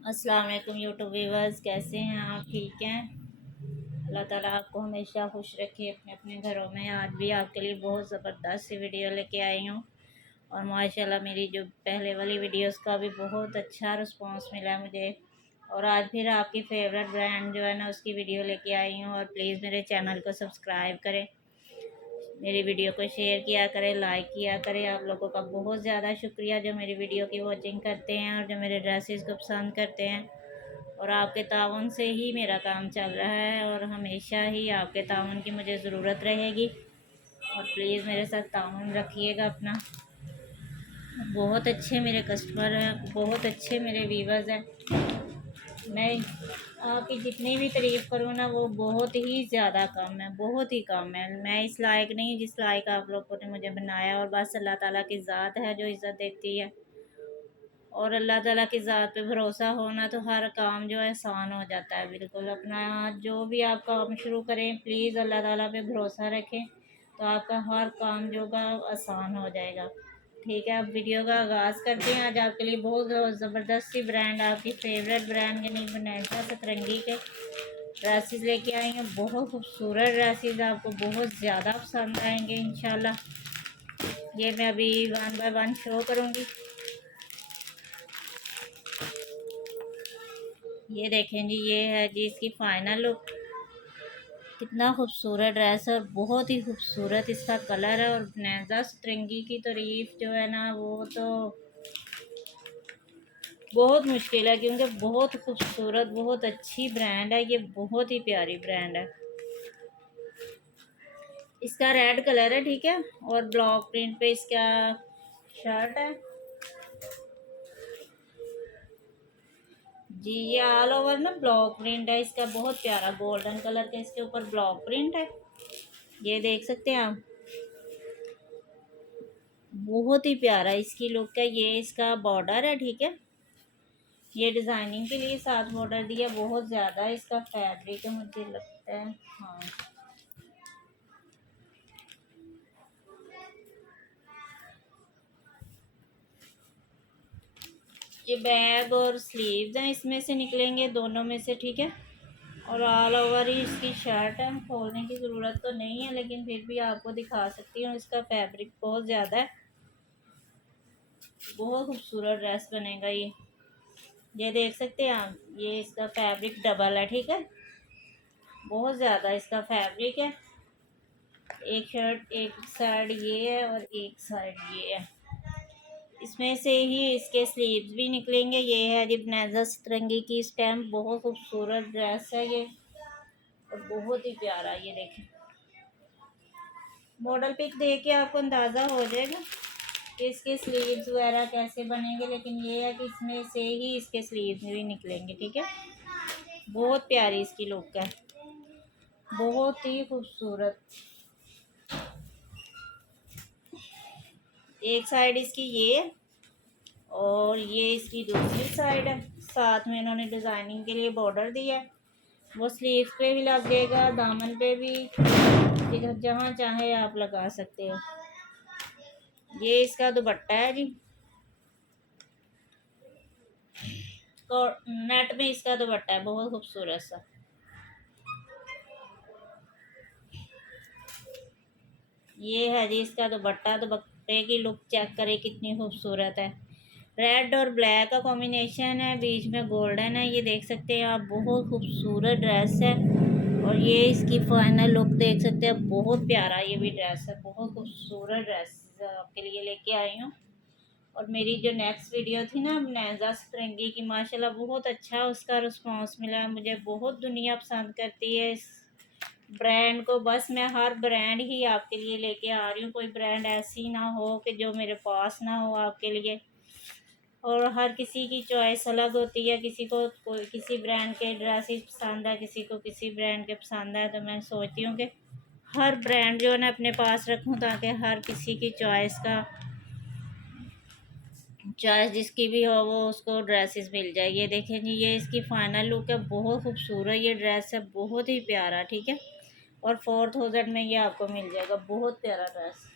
अस्सलाम वालेकुम YouTube viewers, कैसे हैं आप? ठीक हैं। अल्लाह ताला आपको हमेशा खुश रखे अपने अपने घरों में। आज भी आपके लिए बहुत ज़बरदस्त सी वीडियो लेके आई हूँ और माशाल्लाह मेरी जो पहले वाली वीडियोस का भी बहुत अच्छा रिस्पांस मिला मुझे। और आज फिर आपकी फेवरेट ब्रांड जो है ना उसकी वीडियो लेके आई हूँ। और प्लीज़ मेरे चैनल को सब्सक्राइब करें, मेरी वीडियो को शेयर किया करें, लाइक किया करें। आप लोगों का बहुत ज़्यादा शुक्रिया जो मेरी वीडियो की वॉचिंग करते हैं और जो मेरे ड्रेसेस को पसंद करते हैं। और आपके ताउन से ही मेरा काम चल रहा है और हमेशा ही आपके ताउन की मुझे ज़रूरत रहेगी। और प्लीज़ मेरे साथ ताउन रखिएगा अपना। बहुत अच्छे मेरे कस्टमर हैं, बहुत अच्छे मेरे व्यूवर्स हैं। मैं आपकी जितनी भी तारीफ़ करूँ ना वो बहुत ही ज़्यादा कम है, बहुत ही कम है। मैं इस लायक नहीं जिस लायक आप लोगों ने मुझे बनाया। और बस अल्लाह ताला की ज़ात है जो इज़्ज़त देती है। और अल्लाह ताला की ज़ात पे भरोसा होना तो हर काम जो है आसान हो जाता है। बिल्कुल अपना जो भी आप काम शुरू करें प्लीज़ अल्लाह ताला पे भरोसा रखें, तो आपका हर काम जो का आसान हो जाएगा। ठीक है, अब वीडियो का आगाज़ करते हैं। आज आपके लिए बहुत ज़बरदस्त सी ब्रांड, आपकी फेवरेट ब्रांड यानी बनारसा सतरंगी के ड्रेसेस लेके आई हैं। बहुत खूबसूरत ड्रेसेस, आपको बहुत ज़्यादा पसंद आएंगे इंशाल्लाह। ये मैं अभी वन बाय वन शो करूँगी। ये देखें जी, ये है जी इसकी फाइनल लुक। कितना खूबसूरत ड्रेस है और बहुत ही खूबसूरत इसका कलर है। और नेज़ा सतरंगी की तारीफ जो है ना वो तो बहुत मुश्किल है, क्योंकि बहुत खूबसूरत बहुत अच्छी ब्रांड है। ये बहुत ही प्यारी ब्रांड है। इसका रेड कलर है, ठीक है। और ब्लॉक प्रिंट पे इसका शर्ट है जी। ये ऑल ओवर ना ब्लॉक प्रिंट है इसका, बहुत प्यारा गोल्डन कलर का इसके ऊपर ब्लॉक प्रिंट है। ये देख सकते हैं आप, बहुत ही प्यारा इसकी लुक है। ये इसका बॉर्डर है, ठीक है। ये डिज़ाइनिंग के लिए साथ बॉर्डर दिया। बहुत ज़्यादा इसका फैब्रिक है मुझे लगता है, हाँ। ये बैग और स्लीव्स हैं, इसमें से निकलेंगे दोनों में से, ठीक है। और ऑल ओवर ही इसकी शर्ट है, खोलने की ज़रूरत तो नहीं है लेकिन फिर भी आपको दिखा सकती हूँ। इसका फैब्रिक बहुत ज़्यादा है, बहुत खूबसूरत ड्रेस बनेगा ये देख सकते हैं आप। ये इसका फैब्रिक डबल है, ठीक है। बहुत ज़्यादा इसका फैब्रिक है। एक शर्ट एक साइड ये है और एक साइड ये है। इसमें से ही इसके स्लीव्स भी निकलेंगे। ये है जी बनारसा सतरंगी की स्टैम्प, बहुत खूबसूरत ड्रेस है ये और बहुत ही प्यारा। ये देखें, मॉडल पिक देख के आपको अंदाज़ा हो जाएगा कि इसके स्लीव्स वगैरह कैसे बनेंगे। लेकिन ये है कि इसमें से ही इसके स्लीव्स भी निकलेंगे, ठीक है। बहुत प्यारी इसकी लुक है, बहुत ही खूबसूरत। एक साइड इसकी ये और ये इसकी दूसरी साइड है। साथ में इन्होंने डिज़ाइनिंग के लिए बॉर्डर दिया है, वो स्लीव पे भी लगेगा, दामन पे भी, जहाँ चाहे आप लगा सकते हो। ये इसका दुपट्टा है जी, नेट में इसका दुपट्टा है, बहुत खूबसूरत सा। ये है जी इसका दुपट्टा। दुपट्टे की लुक चेक करें कितनी खूबसूरत है। रेड और ब्लैक का कॉम्बिनेशन है, बीच में गोल्डन है। ये देख सकते हैं आप, बहुत खूबसूरत ड्रेस है। और ये इसकी फाइनल लुक देख सकते हैं, बहुत प्यारा ये भी ड्रेस है, बहुत खूबसूरत ड्रेस आपके लिए लेके आई हूँ। और मेरी जो नेक्स्ट वीडियो थी ना नेज़ा सतरंगी की, माशाल्लाह बहुत अच्छा उसका रिस्पांस मिला। मुझे बहुत दुनिया पसंद करती है इस ब्रांड को। बस मैं हर ब्रांड ही आपके लिए लेके आ रही हूँ, कोई ब्रांड ऐसी ना हो कि जो मेरे पास ना हो आपके लिए। और हर किसी की चॉइस अलग होती है, किसी को कोई किसी ब्रांड के ड्रेसेस पसंद है, किसी को किसी ब्रांड के पसंद है। तो मैं सोचती हूँ कि हर ब्रांड जो है ना अपने पास रखूँ, ताकि हर किसी की चॉइस जिसकी भी हो वो उसको ड्रेसेस मिल जाए। ये देखें जी, ये इसकी फाइनल लुक है, बहुत खूबसूरत ये ड्रेस है, बहुत ही प्यारा, ठीक है। और 4000 में ये आपको मिल जाएगा, बहुत प्यारा ड्रेस।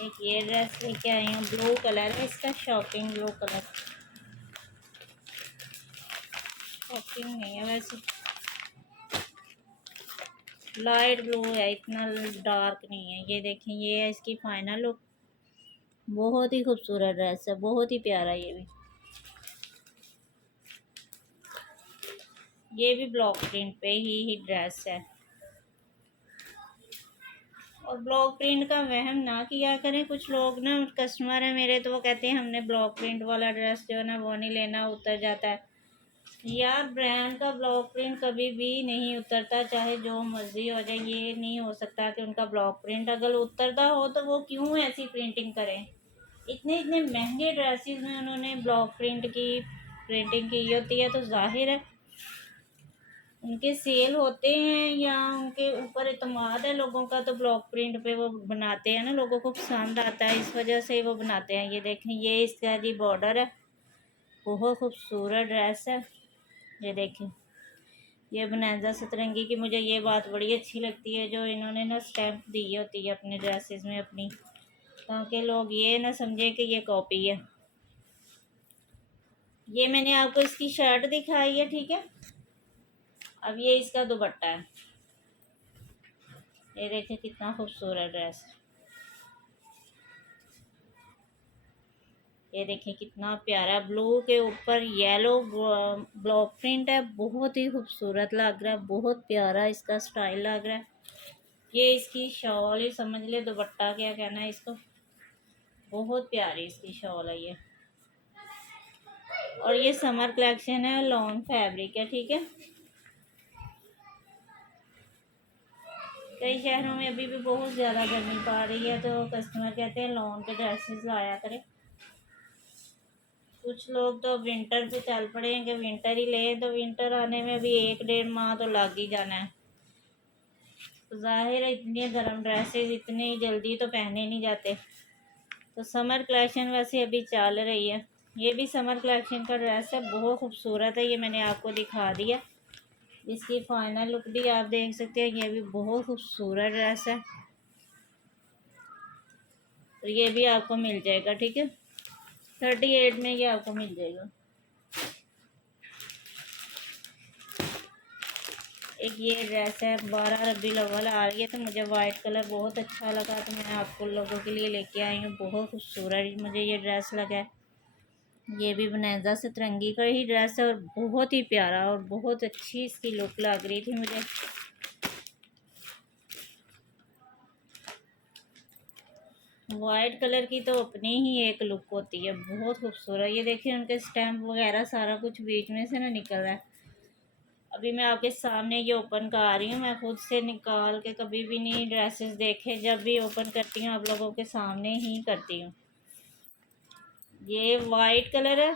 एक ये ड्रेस लेके आई हूँ, ब्लू कलर है इसका, शॉपिंग ब्लू कलर, शॉपिंग नहीं है वैसे, लाइट ब्लू है, इतना डार्क नहीं है। ये देखें, ये है इसकी फाइनल लुक। बहुत ही खूबसूरत ड्रेस है, बहुत ही प्यारा। ये भी ब्लॉक प्रिंट पे ही ड्रेस है। और ब्लॉक प्रिंट का वहम ना किया करें। कुछ लोग ना, कस्टमर है मेरे, तो वो कहते हैं हमने ब्लॉक प्रिंट वाला ड्रेस जो है ना वो नहीं लेना, उतर जाता है। यार, ब्रांड का ब्लॉक प्रिंट कभी भी नहीं उतरता, चाहे जो मर्जी हो जाए। ये नहीं हो सकता कि उनका ब्लॉक प्रिंट अगर उतरता हो तो वो क्यों ऐसी प्रिंटिंग करें। इतने इतने महंगे ड्रेसेस में उन्होंने ब्लॉक प्रिंट की प्रिंटिंग की होती है, तो जाहिर है उनके सेल होते हैं या उनके ऊपर इतमाद है लोगों का, तो ब्लॉक प्रिंट पे वो बनाते हैं ना, लोगों को पसंद आता है, इस वजह से वो बनाते हैं। ये देखें, ये इसका जी बॉर्डर है, बहुत खूबसूरत ड्रेस है। ये देखें, ये बनाजा सतरंगी की मुझे ये बात बड़ी अच्छी लगती है, जो इन्होंने ना स्टैम्प दी होती है अपने ड्रेसेस में अपनी, ताकि लोग ये ना समझे कि ये कॉपी है। ये मैंने आपको इसकी शर्ट दिखाई है, ठीक है। अब ये इसका दुपट्टा है। ये देखें कितना खूबसूरत ड्रेस। ये देखें कितना प्यारा, ब्लू के ऊपर येलो ब्लॉक प्रिंट है, बहुत ही खूबसूरत लग रहा है, बहुत प्यारा इसका स्टाइल लग रहा है। ये इसकी शॉल ही समझ ले, दुपट्टा क्या कहना है इसको, बहुत प्यारी इसकी शॉल है ये। और ये समर कलेक्शन है, लॉन फैब्रिक है, ठीक है। कई शहरों में अभी भी बहुत ज़्यादा गर्मी पड़ रही है, तो कस्टमर कहते हैं लॉन के ड्रेसेस लाया करें। कुछ लोग तो विंटर पे चल पड़े हैं कि विंटर ही ले, तो विंटर आने में अभी 1 डेढ़ माह तो लग ही जाना है। तो जाहिर है इतनी गर्म ड्रेसेस इतनी जल्दी तो पहने नहीं जाते। तो समर कलेक्शन वैसे अभी चल रही है। ये भी समर कलेक्शन का ड्रेस है, बहुत खूबसूरत है। ये मैंने आपको दिखा दिया, इसकी फाइनल लुक भी आप देख सकते हैं। ये भी बहुत खूबसूरत ड्रेस है, तो ये भी आपको मिल जाएगा, ठीक है। 38 में ये आपको मिल जाएगा। एक ये ड्रेस है, 12 रबीउल अव्वल आ रही है, तो मुझे वाइट कलर बहुत अच्छा लगा, तो मैं आपको लोगों के लिए लेके आई हूँ। बहुत खूबसूरत मुझे ये ड्रेस लगा है। ये भी बनाजा सतरंगी का ही ड्रेस है, और बहुत ही प्यारा और बहुत अच्छी इसकी लुक लग रही थी मुझे। वाइट कलर की तो अपनी ही एक लुक होती है, बहुत खूबसूरत। ये देखिए उनके स्टैम्प वगैरह सारा कुछ बीच में से ना निकल रहा है। अभी मैं आपके सामने ये ओपन कर रही हूँ, मैं खुद से निकाल के कभी भी नहीं ड्रेसेस देखे, जब भी ओपन करती हूँ आप लोगों के सामने ही करती हूँ। ये वाइट कलर है,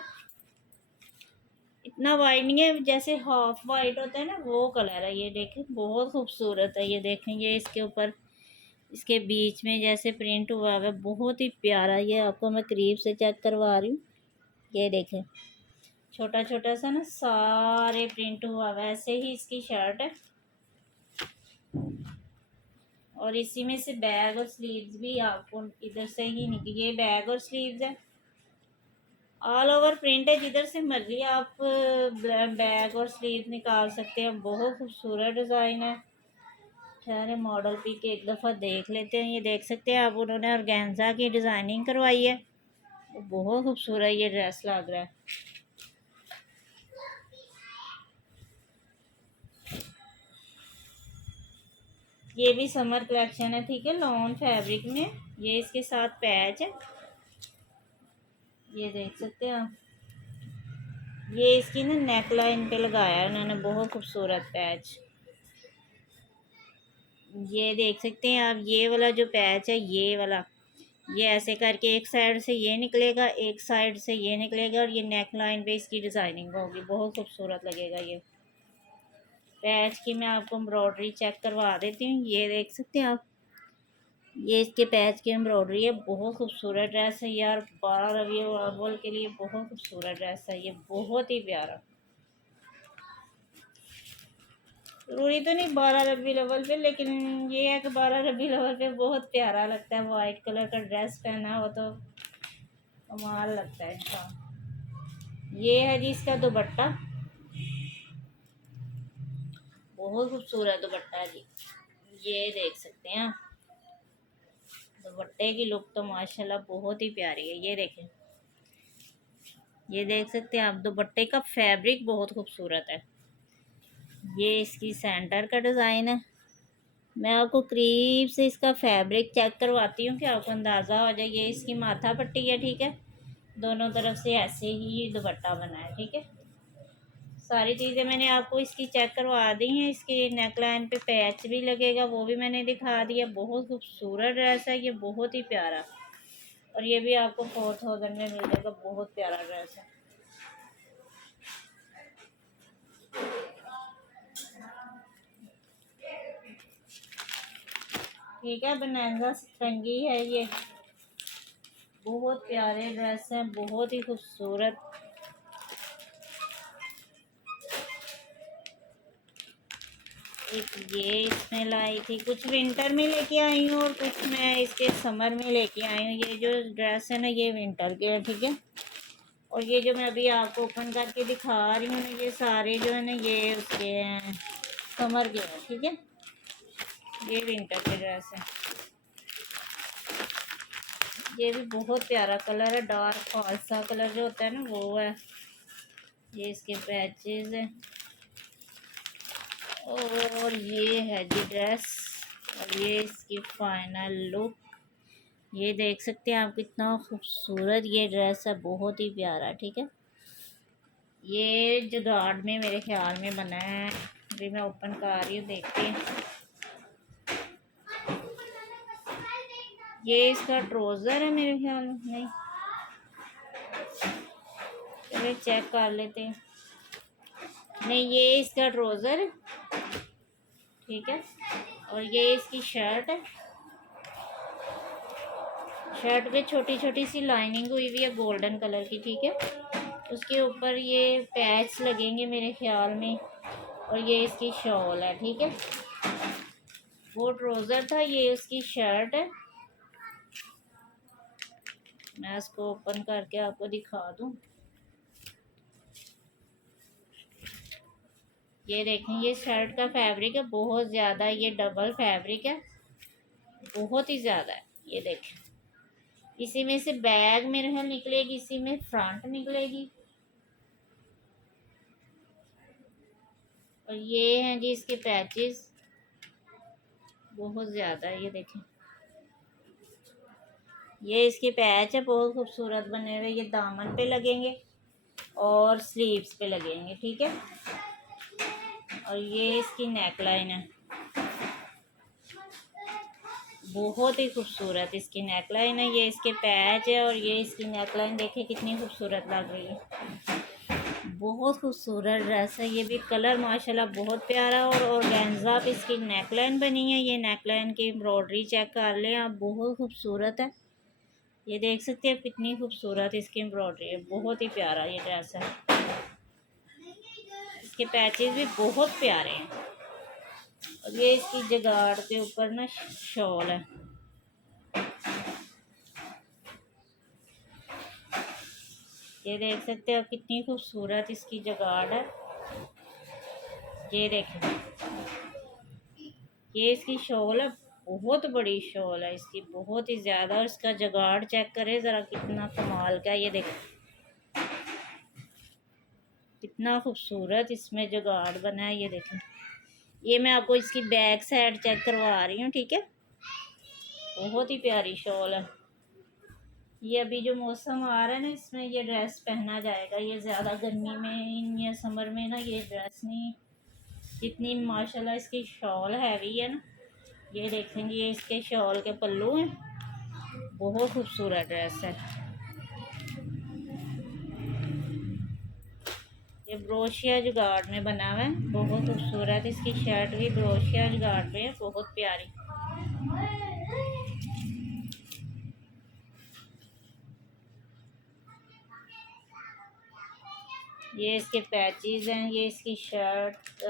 इतना वाइट नहीं है, जैसे हाफ वाइट होता है ना वो कलर है। ये देखें बहुत खूबसूरत है। ये देखें, ये इसके ऊपर इसके बीच में जैसे प्रिंट हुआ है, बहुत ही प्यारा। ये आपको मैं करीब से चेक करवा रही हूँ। ये देखें, छोटा छोटा सा ना सारे प्रिंट हुआ, वैसे ही इसकी शर्ट है, और इसी में से बैग और स्लीव्स भी आपको इधर से ही निकली। ये बैग और स्लीव्स है, ऑल ओवर प्रिंट है, जिधर से मर्जी आप बैग और स्लीव निकाल सकते हैं। बहुत खूबसूरत डिज़ाइन है। ठहरे मॉडल पी के एक दफ़ा देख लेते हैं। ये देख सकते हैं आप, उन्होंने ऑर्गेन्जा की डिज़ाइनिंग करवाई है, बहुत खूबसूरत ये ड्रेस लग रहा है। ये भी समर कलेक्शन है, ठीक है, लॉन फैब्रिक में। ये इसके साथ पैच है, ये देख सकते हैं आप। ये इसकी ना नेक लाइन पे लगाया है उन्होंने, बहुत खूबसूरत पैच। ये देख सकते हैं आप, ये वाला जो पैच है, ये वाला, ये ऐसे करके एक साइड से ये निकलेगा, एक साइड से ये निकलेगा, और ये नेक लाइन पे इसकी डिज़ाइनिंग होगी, बहुत खूबसूरत लगेगा। ये पैच की मैं आपको एम्ब्रॉयडरी चेक करवा देती हूँ। ये देख सकते हैं आप, ये इसके पैच की एम्ब्रॉयडरी है, बहुत खूबसूरत ड्रेस है यार। 12 रबीउल अव्वल के लिए बहुत खूबसूरत ड्रेस है ये, बहुत ही प्यारा। ज़रूरी तो नहीं 12 रबी अव्वल पे, लेकिन ये है कि 12 रबी अव्वल पे बहुत प्यारा लगता है। वाइट कलर का ड्रेस पहना हो तो कमाल लगता है इंसान। ये है जी इसका दुपट्टा, बहुत खूबसूरत दुपट्टा है जी। ये देख सकते हैं आप, दुपट्टे की लुक तो माशाल्लाह बहुत ही प्यारी है। ये देखें, ये देख सकते हैं आप, दुपट्टे का फैब्रिक बहुत खूबसूरत है। ये इसकी सेंटर का डिज़ाइन है। मैं आपको करीब से इसका फैब्रिक चेक करवाती हूँ कि आपको अंदाज़ा हो जाए। ये इसकी माथा पट्टी है, ठीक है। दोनों तरफ से ऐसे ही दुपट्टा बना है, ठीक है। सारी चीज़ें मैंने आपको इसकी चेक करवा दी हैं। इसकी नेक लाइन पे पैच भी लगेगा, वो भी मैंने दिखा दिया। बहुत खूबसूरत ड्रेस है ये, बहुत ही प्यारा। और ये भी आपको 4000 में मिल जाएगा, बहुत प्यारा ड्रेस है। ठीक है, बनारसा सतरंगी है ये, बहुत प्यारे ड्रेस हैं, बहुत ही खूबसूरत। एक ये इसमें लाई थी, कुछ विंटर में लेके आई हूँ और कुछ मैं इसके समर में लेके आई हूँ। ये जो ड्रेस है ना, ये विंटर के है, ठीक है। और ये जो मैं अभी आपको ओपन करके दिखा रही हूँ ना, ये सारे जो है ना, ये उसके हैं, समर के हैं, ठीक है। ये विंटर के ड्रेस है। ये भी बहुत प्यारा कलर है, डार्क फालसा कलर जो होता है ना, वो है। ये इसके पैचेस हैं। और ये है जी ड्रेस, और ये इसकी फाइनल लुक। ये देख सकते हैं आप, कितना खूबसूरत ये ड्रेस है, बहुत ही प्यारा, ठीक है। ये जुगाड़ में मेरे ख्याल में बना है। अभी मैं ओपन कर रही हूँ, देखते हैं। ये इसका ट्राउज़र है मेरे ख्याल में, नहीं, चलिए चेक कर लेते हैं। नहीं, ये इसका ट्राउज़र है, ठीक है। और ये इसकी शर्ट है। शर्ट पे छोटी छोटी सी लाइनिंग हुई हुई है गोल्डन कलर की, ठीक है। उसके ऊपर ये पैच लगेंगे मेरे ख्याल में। और ये इसकी शॉल है, ठीक है। वो ट्राउज़र था, ये उसकी शर्ट है। मैं इसको ओपन करके आपको दिखा दूं। ये देखें, ये शर्ट का फैब्रिक है, बहुत ज़्यादा ये डबल फैब्रिक है, बहुत ही ज़्यादा है। ये देखें, इसी में से बैग मेरे ख्याल निकलेगी, इसी में फ्रंट निकलेगी। और ये हैं जी इसके पैचेस, बहुत ज़्यादा है। ये देखें, ये इसके पैच है, बहुत खूबसूरत बने हुए। ये दामन पे लगेंगे और स्लीव्स पे लगेंगे, ठीक है। और ये इसकी नेक लाइन है, बहुत ही खूबसूरत इसकी नेक लाइन है। ये इसके पैच है और ये इसकी नेक लाइन देखिए कितनी खूबसूरत लग रही है, बहुत खूबसूरत ड्रेस है। ये भी कलर माशाल्लाह बहुत प्यारा। और ऑर्गेन्जा पे इसकी नेक लाइन बनी है। ये नेक लाइन की एम्ब्रॉयडरी चेक कर लें आप, बहुत खूबसूरत है। ये देख सकते हैं कितनी खूबसूरत इसकी एम्ब्रॉयडरी है, बहुत ही प्यारा ये ड्रेस है। इसके पैचेस भी बहुत प्यारे हैं। और ये इसकी जगाड़ के ऊपर ना शॉल है। ये देख सकते हैं आप, कितनी खूबसूरत इसकी जगाड़ है। ये देखें, ये इसकी शॉल है, बहुत बड़ी शॉल है इसकी, बहुत ही ज़्यादा। और इसका जगाड़ चेक करें ज़रा, कितना कमाल का है। ये देखें कितना खूबसूरत इसमें जगाड़ बना है। ये देखें, ये मैं आपको इसकी बैक साइड चेक करवा रही हूँ, ठीक है। बहुत ही प्यारी शॉल है। ये अभी जो मौसम आ रहा है ना, इसमें ये ड्रेस पहना जाएगा। ये ज़्यादा गर्मी में या समर में ना ये ड्रेस नहीं, जितनी माशाल्लाह इसकी शॉल हैवी है ना। ये देखेंगे, ये इसके शॉल के पल्लू हैं, बहुत खूबसूरत ड्रेस है। ये ब्रोशिया जुगाड़ में बना हुआ है, बहुत खूबसूरत। इसकी शर्ट भी ब्रोशिया जुगाड़ में है, बहुत प्यारी। ये इसके पैचेस हैं। ये इसकी शर्ट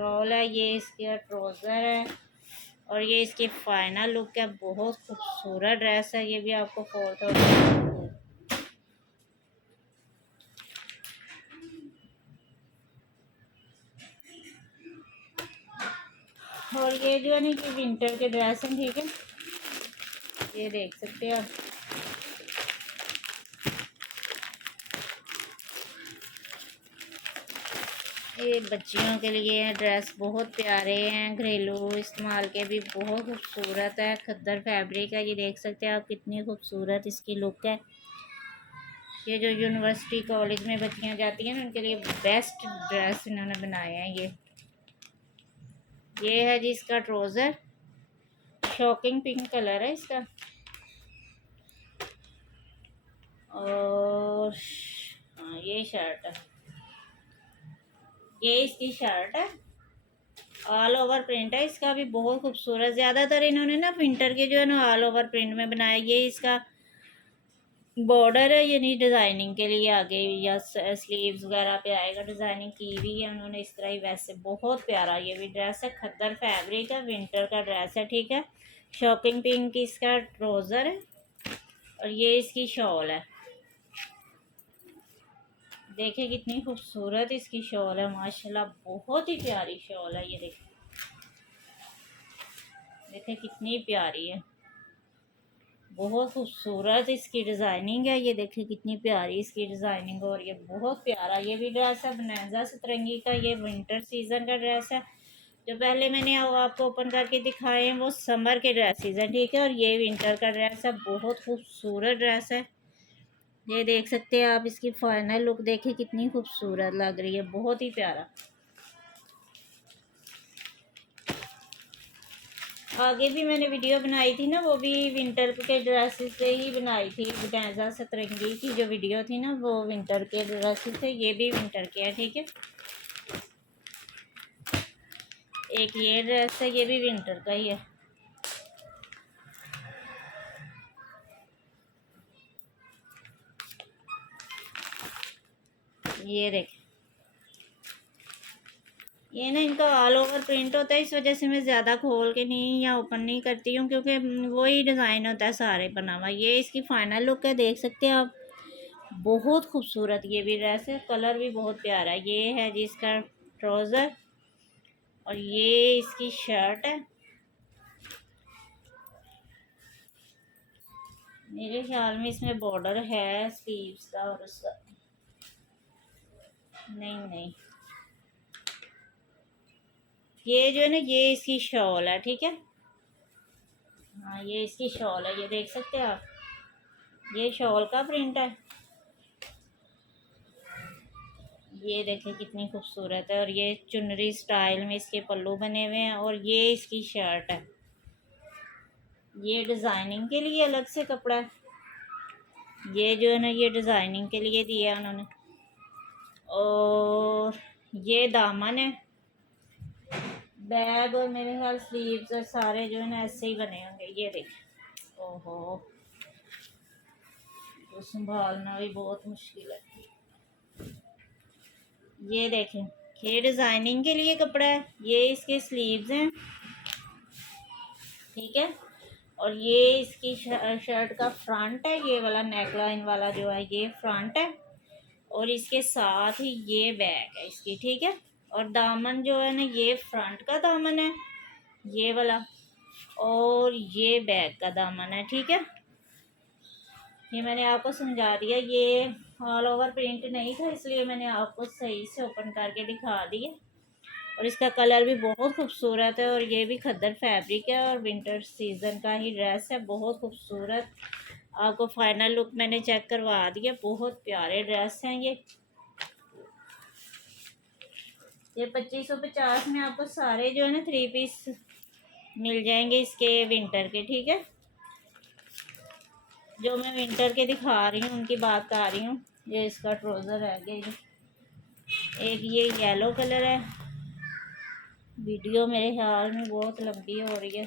शॉल है, ये इसका ट्राउज़र है और ये इसकी फाइनल लुक है। बहुत खूबसूरत ड्रेस है, ये भी आपको 4000। और ये जो है ना कि विंटर के ड्रेस हैं, ठीक है, ये देख सकते हैं आप। ये बच्चियों के लिए ड्रेस बहुत प्यारे हैं, घरेलू इस्तेमाल के भी बहुत खूबसूरत है। खद्दर फैब्रिक है, ये देख सकते हैं आप कितनी खूबसूरत इसकी लुक है। ये जो यूनिवर्सिटी कॉलेज में बच्चियां जाती हैं ना, उनके लिए बेस्ट ड्रेस इन्होंने बनाया है। ये है जी इसका ट्राउज़र, शॉकिंग पिंक कलर है इसका। और हाँ, ये शर्ट है, ये इसकी शर्ट है, ऑल ओवर प्रिंट है इसका भी बहुत खूबसूरत। ज़्यादातर इन्होंने ना विंटर के जो है ना ऑल ओवर प्रिंट में बनाया। ये इसका बॉर्डर है, यानी डिज़ाइनिंग के लिए आगे या स्लीव्स वगैरह पे आएगा, डिज़ाइनिंग की हुई है उन्होंने इस तरह ही। वैसे बहुत प्यारा ये भी ड्रेस है, खद्दर फैब्रिक है, विंटर का ड्रेस है, ठीक है। शॉकिंग पिंक इसका ट्राउज़र है और ये इसकी शॉल है। देखिए कितनी खूबसूरत इसकी शॉल है, माशाल्लाह बहुत ही प्यारी शॉल है। ये देखिए कितनी प्यारी है, बहुत खूबसूरत इसकी डिज़ाइनिंग है। ये देखिए कितनी प्यारी इसकी डिज़ाइनिंग, और ये बहुत प्यारा ये भी ड्रेस है, बनाजा सतरंगी का। ये विंटर सीज़न का ड्रेस है। जो पहले मैंने आपको ओपन करके दिखाए हैं वो समर के ड्रेसेस हैं, ठीक है, और ये विंटर का ड्रेस है, बहुत खूबसूरत ड्रेस है। ये देख सकते हैं आप, इसकी फाइनल लुक देखिए कितनी खूबसूरत लग रही है, बहुत ही प्यारा। आगे भी मैंने वीडियो बनाई थी ना, वो भी विंटर के ड्रेसेस से ही बनाई थी। बनाजा सतरंगी की जो वीडियो थी ना, वो विंटर के ड्रेसेस थे, ये भी विंटर के है, ठीक है। एक ये ड्रेस है, ये भी विंटर का ही है। ये देख, ये ना इनका ऑल ओवर प्रिंट होता है, इस वजह से मैं ज़्यादा खोल के नहीं या ओपन नहीं करती हूँ, क्योंकि वही डिज़ाइन होता है सारे बना हुआ। ये इसकी फाइनल लुक है, देख सकते हैं आप, बहुत खूबसूरत ये भी ड्रेस है, कलर भी बहुत प्यारा है। ये है जी इसका ट्राउज़र और ये इसकी शर्ट है। मेरे ख्याल में इसमें बॉर्डर है स्लीव्स का और उसका, नहीं, ये जो है ना ये इसकी शॉल है, ठीक है। हाँ, ये इसकी शॉल है, ये देख सकते हैं आप, ये शॉल का प्रिंट है। ये देखिए कितनी खूबसूरत है, और ये चुनरी स्टाइल में इसके पल्लू बने हुए हैं, और ये इसकी शर्ट है। ये डिज़ाइनिंग के लिए अलग से कपड़ा है, ये जो है ना ये डिज़ाइनिंग के लिए दिया उन्होंने। और ये दामन है, बैग और मेरे ख्याल स्लीव्स और सारे जो है ना ऐसे ही बने होंगे। ये देखिए, ओहो, तो संभालना भी बहुत मुश्किल है। ये देखें, ये डिज़ाइनिंग के लिए कपड़ा है, ये इसके स्लीव्स हैं, ठीक है। और ये इसकी शर्ट का फ्रंट है, ये वाला नेक लाइन वाला जो है ये फ्रंट है, और इसके साथ ही ये बैक है इसकी, ठीक है। और दामन जो है ना ये फ्रंट का दामन है ये वाला, और ये बैक का दामन है, ठीक है। ये मैंने आपको समझा दिया, ये ऑल ओवर प्रिंट नहीं था, इसलिए मैंने आपको सही से ओपन करके दिखा दिया। और इसका कलर भी बहुत खूबसूरत है, और ये भी खद्दर फैब्रिक है, और विंटर सीज़न का ही ड्रेस है, बहुत खूबसूरत। आपको फाइनल लुक मैंने चेक करवा दिया, बहुत प्यारे ड्रेस हैं ये 2550 में आपको सारे जो है ना 3 पीस मिल जाएंगे इसके विंटर के, ठीक है। जो मैं विंटर के दिखा रही हूँ उनकी बात कर रही हूँ। ये इसका ट्राउज़र है, एक ये येलो कलर है। वीडियो मेरे ख्याल में बहुत लंबी हो रही है,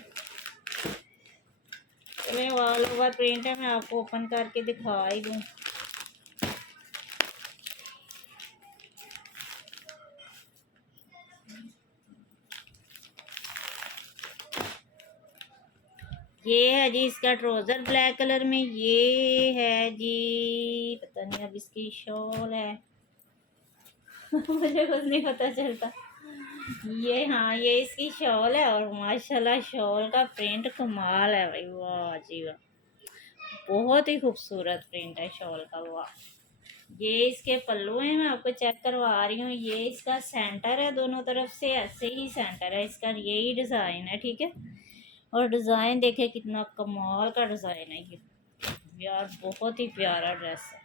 चलिए ऑल ओवर प्रिंट है, मैं आपको ओपन करके दिखा ही दूँ। ये है जी इसका ट्राउज़र ब्लैक कलर में। ये है जी, पता नहीं अब इसकी शॉल है मुझे कुछ नहीं पता चलता। ये हाँ, ये इसकी शॉल है और माशाल्लाह शॉल का प्रिंट कमाल है भाई, वाह जी वाह, बहुत ही खूबसूरत प्रिंट है शॉल का, वाह। ये इसके पल्लू हैं, मैं आपको चेक करवा रही हूँ। ये इसका सेंटर है, दोनों तरफ से ऐसे ही सेंटर है इसका, यही डिज़ाइन है, ठीक है। और डिज़ाइन देखे कितना कमाल का डिज़ाइन है ये यार, बहुत ही प्यारा ड्रेस है।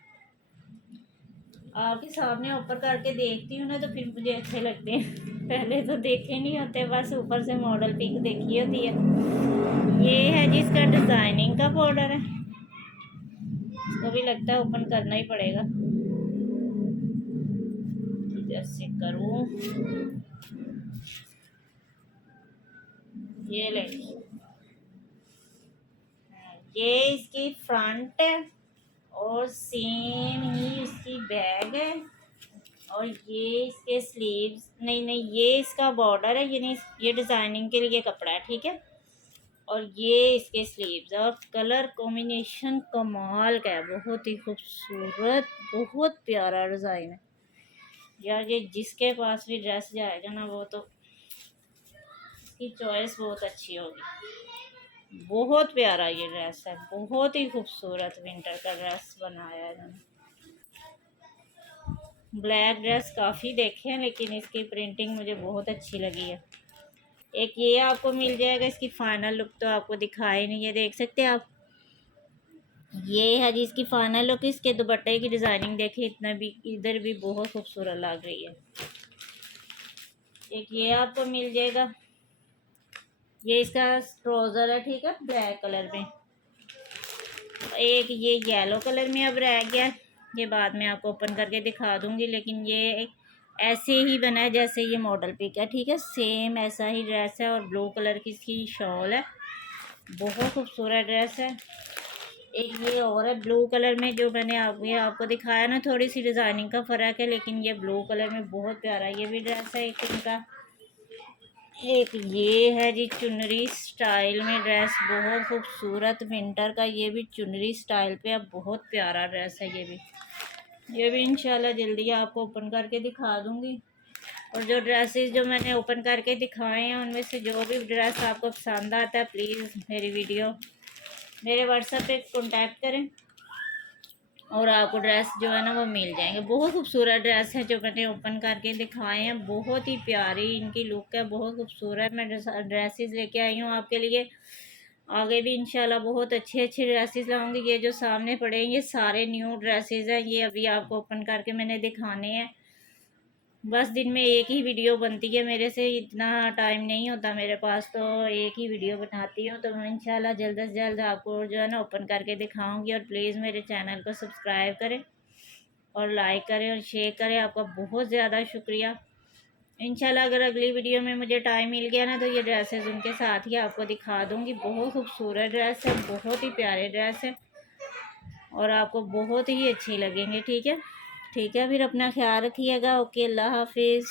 आपके सामने ऊपर करके देखती हूँ ना तो फिर मुझे अच्छे लगते हैं पहले तो देखे नहीं होते, बस ऊपर से मॉडल पिक देखी होती है। ये है जिसका डिज़ाइनिंग का बॉर्डर है, इसको भी लगता है ओपन करना ही पड़ेगा। जैसे करूँ, ये ले, ये इसकी फ्रंट है और सेम ही इसकी बैग है। और ये इसके स्लीव्स, नहीं नहीं, ये इसका बॉर्डर है, ये नहीं, ये डिज़ाइनिंग के लिए कपड़ा है, ठीक है। और ये इसके स्लीव्स और कलर कॉम्बिनेशन कमाल का है, बहुत ही खूबसूरत, बहुत प्यारा डिज़ाइन है यार। ये जिसके पास भी ड्रेस जाएगा ना वो तो इसकी चॉइस बहुत अच्छी होगी। बहुत प्यारा ये ड्रेस है, बहुत ही खूबसूरत विंटर का ड्रेस बनाया है इन्होंने। ब्लैक ड्रेस काफ़ी देखे हैं लेकिन इसकी प्रिंटिंग मुझे बहुत अच्छी लगी है। एक ये आपको मिल जाएगा, इसकी फाइनल लुक तो आपको दिखाई नहीं है, देख सकते हैं आप। ये है जी इसकी फाइनल लुक। इसके दुपट्टे की डिज़ाइनिंग देखिए, इतना भी इधर भी बहुत खूबसूरत लग रही है। एक ये आपको मिल जाएगा, ये इसका ट्राउज़र है, ठीक है, ब्लैक कलर में। एक ये येलो कलर में अब रह गया, ये बाद में आपको ओपन करके दिखा दूंगी, लेकिन ये ऐसे ही बना है जैसे ये मॉडल पिक है, ठीक है, सेम ऐसा ही ड्रेस है। और ब्लू कलर की इसकी शॉल है, बहुत खूबसूरत ड्रेस है। एक ये और है ब्लू कलर में, जो मैंने आपको दिखाया ना, थोड़ी सी डिज़ाइनिंग का फ़र्क है, लेकिन ये ब्लू कलर में बहुत प्यारा ये भी ड्रेस है एक इनका। एक ये है जी चुनरी स्टाइल में ड्रेस, बहुत खूबसूरत विंटर का, ये भी चुनरी स्टाइल पे अब बहुत प्यारा ड्रेस है ये भी इंशाल्लाह जल्दी आपको ओपन करके दिखा दूंगी। और जो ड्रेसेस जो मैंने ओपन करके दिखाए हैं उनमें से जो भी ड्रेस आपको पसंद आता है प्लीज़ मेरे व्हाट्सएप पे कॉन्टैक्ट करें और आपको ड्रेस जो है ना वो मिल जाएंगे। बहुत खूबसूरत ड्रेस है जो मैंने ओपन करके दिखाए हैं, बहुत ही प्यारी इनकी लुक है, बहुत खूबसूरत मैं ड्रेसेस लेके आई हूँ आपके लिए। आगे भी इंशाल्लाह बहुत अच्छे अच्छे ड्रेसेस लाऊंगी। ये जो सामने पड़े हैं ये सारे न्यू ड्रेसेस हैं, ये अभी आपको ओपन करके मैंने दिखाने हैं। बस दिन में एक ही वीडियो बनती है मेरे से, इतना टाइम नहीं होता मेरे पास, तो एक ही वीडियो बनाती हूँ। तो मैं इंशाल्लाह जल्द से जल्द आपको जो है ना ओपन करके दिखाऊंगी। और प्लीज़ मेरे चैनल को सब्सक्राइब करें और लाइक करें और शेयर करें, आपका बहुत ज़्यादा शुक्रिया। इंशाल्लाह अगर अगली वीडियो में मुझे टाइम मिल गया ना तो ये ड्रेसेस उनके साथ ही आपको दिखा दूँगी। बहुत खूबसूरत ड्रेस है, बहुत ही प्यारे ड्रेस है और आपको बहुत ही अच्छी लगेंगे, ठीक है। ठीक है, फिर अपना ख्याल रखिएगा। ओके, अल्लाह हाफिज़।